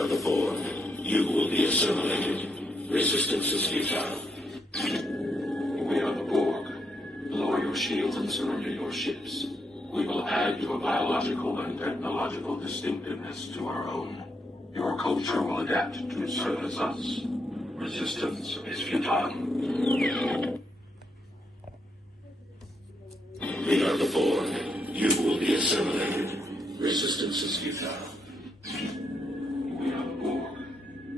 are the Borg. You will be assimilated. Resistance is futile. We are the Borg. Lower your shields and surrender your ships. We will add your biological and technological distinctiveness to our own. Your culture will adapt to service us. Resistance is futile. We are the Borg. You will be assimilated. Resistance is futile. We are the Borg.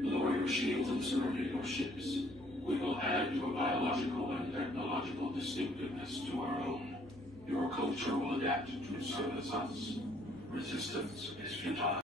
Lower your shields and surrender your ships. We will add your biological and technological distinctiveness to our own. Your culture will adapt to service us. Resistance is futile.